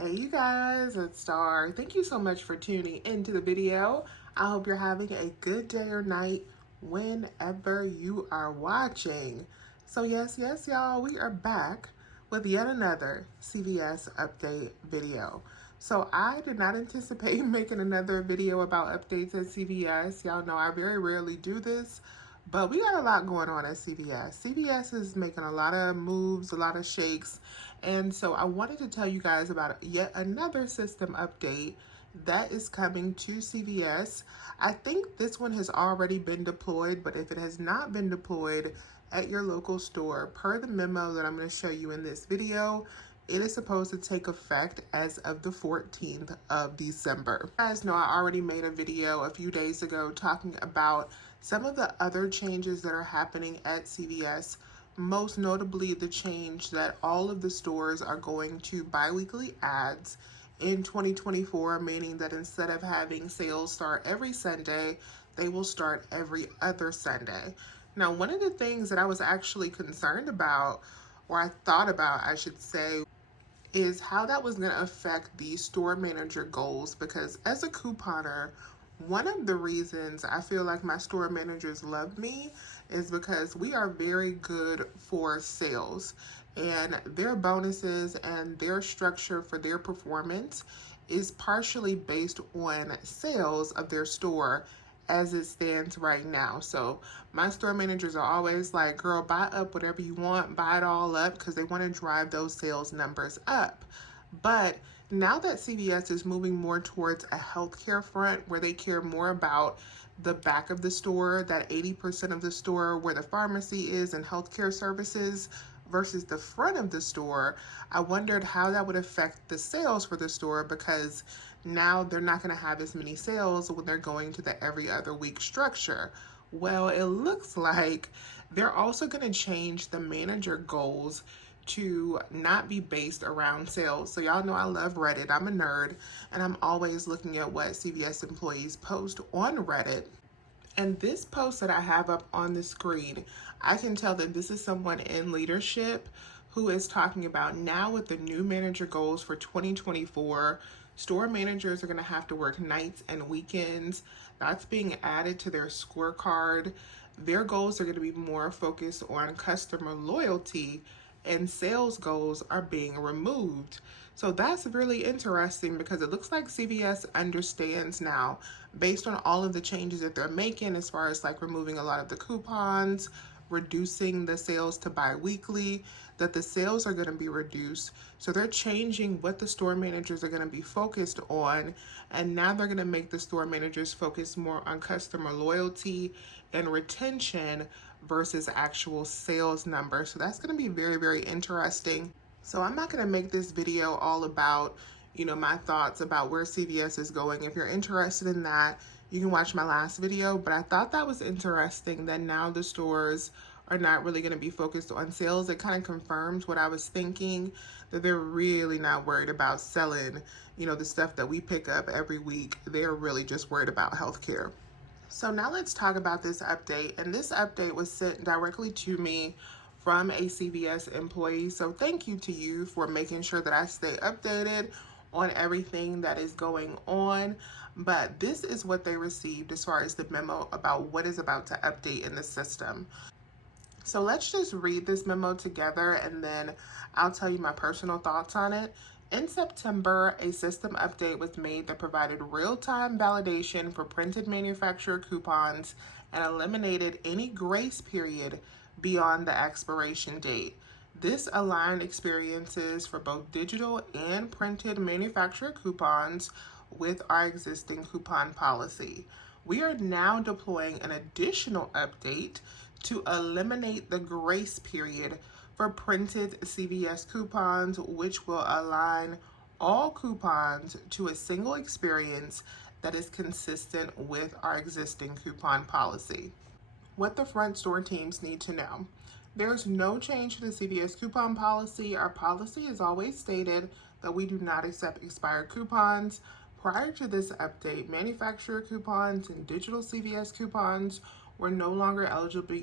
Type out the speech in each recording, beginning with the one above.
Hey you guys, it's Star. Thank you so much for tuning into the video. I hope you're having a good day or night whenever you are watching. So yes, y'all, we are back with yet another CVS update video. So I did not anticipate making another video about updates at CVS. Y'all know I very rarely do this, but we got a lot going on at CVS. CVS is making a lot of moves, a lot of shakes, and so I wanted to tell you guys about yet another system update that is coming to CVS. I think this one has already been deployed, but if it has not been deployed at your local store, per the memo that I'm going to show you in this video, it is supposed to take effect as of the 14th of December. You guys know I already made a video a few days ago talking about some of the other changes that are happening at CVS, most notably the change that all of the stores are going to bi-weekly ads in 2024, meaning that instead of having sales start every Sunday, they will start every other Sunday. Now, one of the things that I was actually concerned about, or I thought about, I should say, is how that was going to affect the store manager goals, because as a couponer, one of the reasons I feel like my store managers love me is because we are very good for sales, and their bonuses and their structure for their performance is partially based on sales of their store as it stands right now. So my store managers are always like, girl, buy up whatever you want, buy it all up, because they want to drive those sales numbers up. But now that CVS is moving more towards a healthcare front where they care more about the back of the store, that 80% of the store where the pharmacy is and healthcare services, versus the front of the store, I wondered how that would affect the sales for the store, because now they're not going to have as many sales when they're going to the every other week structure. Well, it looks like they're also going to change the manager goals to not be based around sales. So y'all know I love Reddit. I'm a nerd, and I'm always looking at what CVS employees post on Reddit. And this post that I have up on the screen, I can tell that this is someone in leadership who is talking about now with the new manager goals for 2024, store managers are going to have to work nights and weekends. That's being added to their scorecard. Their goals are going to be more focused on customer loyalty, and sales goals are being removed. So that's really interesting, because it looks like CVS understands now, based on all of the changes that they're making, as far as like removing a lot of the coupons, reducing the sales to bi-weekly, that the sales are going to be reduced. So they're changing what the store managers are going to be focused on, and now they're going to make the store managers focus more on customer loyalty and retention versus actual sales numbers. So that's going to be very, very interesting. So I'm not going to make this video all about, my thoughts about where CVS is going. If you're interested in that, you can watch my last video, but I thought that was interesting that now the stores are not really going to be focused on sales. It kind of confirms what I was thinking, that they're really not worried about selling, the stuff that we pick up every week. They're really just worried about healthcare. So now let's talk about this update. And this update was sent directly to me from a CVS employee. So thank you to you for making sure that I stay updated on everything that is going on. But this is what they received as far as the memo about what is about to update in the system. So let's just read this memo together, and then I'll tell you my personal thoughts on it. In September, a system update was made that provided real-time validation for printed manufacturer coupons and eliminated any grace period beyond the expiration date. This aligned experiences for both digital and printed manufacturer coupons with our existing coupon policy. We are now deploying an additional update to eliminate the grace period for printed CVS coupons, which will align all coupons to a single experience that is consistent with our existing coupon policy. What the front store teams need to know. There's no change to the CVS coupon policy. Our policy has always stated that we do not accept expired coupons. Prior to this update, manufacturer coupons and digital CVS coupons were no longer eligible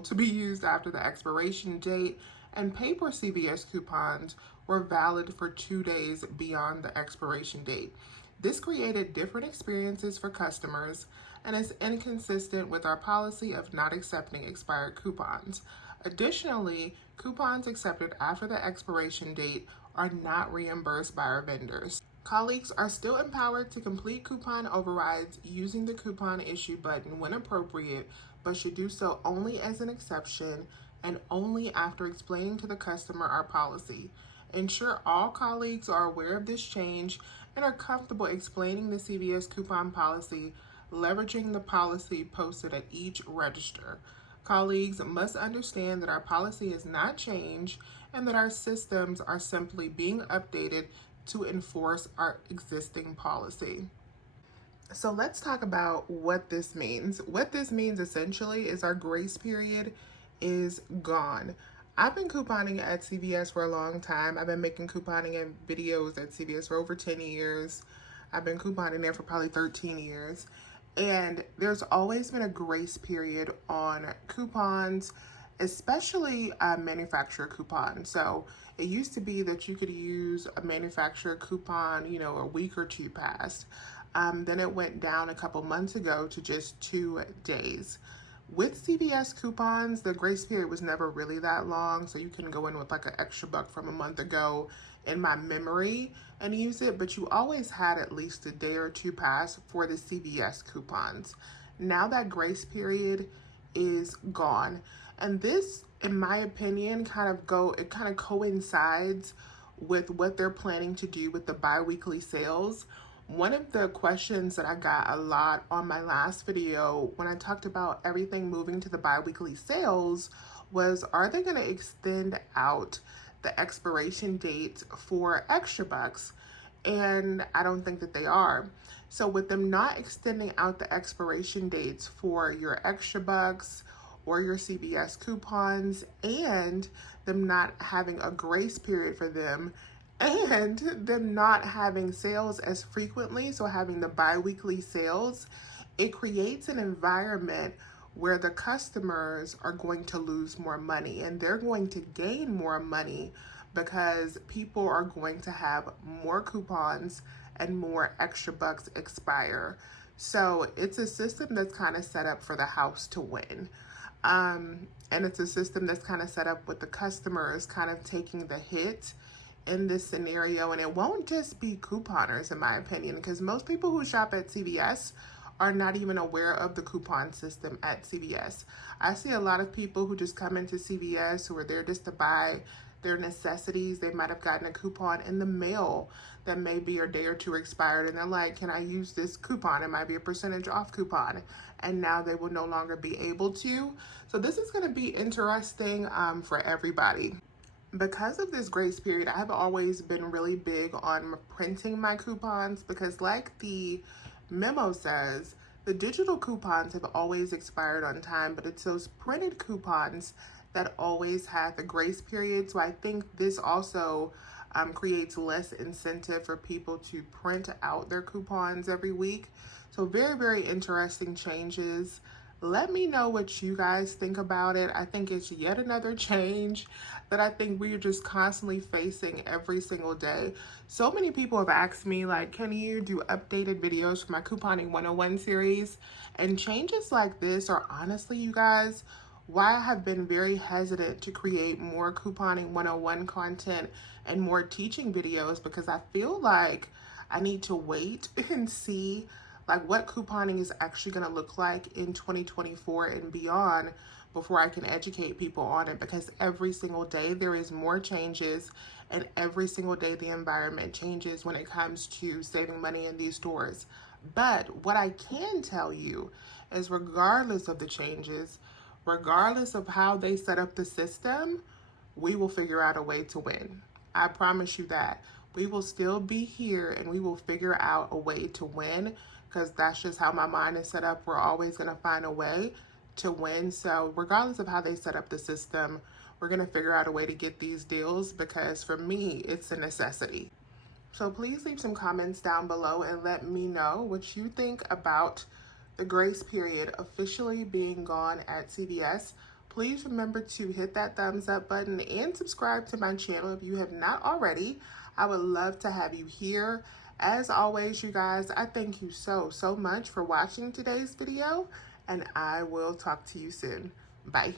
to be used after the expiration date, and paper CVS coupons were valid for 2 days beyond the expiration date. This created different experiences for customers and is inconsistent with our policy of not accepting expired coupons. Additionally, coupons accepted after the expiration date are not reimbursed by our vendors. Colleagues are still empowered to complete coupon overrides using the coupon issue button when appropriate, but should do so only as an exception and only after explaining to the customer our policy. Ensure all colleagues are aware of this change and are comfortable explaining the CVS coupon policy, leveraging the policy posted at each register. Colleagues must understand that our policy has not changed and that our systems are simply being updated to enforce our existing policy. So let's talk about what this means. What this means essentially is our grace period is gone. I've been couponing at CVS for a long time. I've been making couponing and videos at CVS for over 10 years. I've been couponing there for probably 13 years. And there's always been a grace period on coupons, especially manufacturer coupons. So it used to be that you could use a manufacturer coupon, a week or two past. Then it went down a couple months ago to just 2 days. With CVS coupons, the grace period was never really that long, so you can go in with like an extra buck from a month ago in my memory and use it, but you always had at least a day or two pass for the CVS coupons. Now that grace period is gone, and this, in my opinion, kind of coincides with what they're planning to do with the bi-weekly sales. One of the questions that I got a lot on my last video when I talked about everything moving to the bi-weekly sales was, are they going to extend out the expiration date for extra bucks? And I don't think that they are. So with them not extending out the expiration dates for your extra bucks or your CVS coupons, and them not having a grace period for them, and them not having sales as frequently, so having the bi-weekly sales, it creates an environment where the customers are going to lose more money and they're going to gain more money because people are going to have more coupons and more extra bucks expire. So it's a system that's kind of set up for the house to win. And it's a system that's kind of set up with the customers kind of taking the hit in this scenario. And it won't just be couponers, in my opinion, because most people who shop at CVS are not even aware of the coupon system at CVS. I see a lot of people who just come into CVS who are there just to buy their necessities. They might have gotten a coupon in the mail that may be a day or two expired, and they're like, can I use this coupon? It might be a percentage off coupon, and now they will no longer be able to. So this is going to be interesting for everybody. Because of this grace period, I have always been really big on printing my coupons because, like the memo says, the digital coupons have always expired on time, but it's those printed coupons that always had the grace period. So I think this also creates less incentive for people to print out their coupons every week. So very, very interesting changes. Let me know what you guys think about it. I think it's yet another change that I think we're just constantly facing every single day. So many people have asked me, like, can you do updated videos for my Couponing 101 series? And changes like this are honestly, you guys, why I have been very hesitant to create more Couponing 101 content and more teaching videos, because I feel like I need to wait and see like what couponing is actually going to look like in 2024 and beyond before I can educate people on it, because every single day there is more changes and every single day the environment changes when it comes to saving money in these stores. But what I can tell you is, regardless of the changes, regardless of how they set up the system, we will figure out a way to win. I promise you that. We will still be here and we will figure out a way to win, because that's just how my mind is set up. We're always going to find a way to win. So regardless of how they set up the system, we're going to figure out a way to get these deals, because for me, it's a necessity. So please leave some comments down below and let me know what you think about the grace period officially being gone at CVS please remember to hit that thumbs up button and subscribe to my channel if you have not already. I would love to have you here. As always, you guys, I thank you so much for watching today's video, and I will talk to you soon. Bye.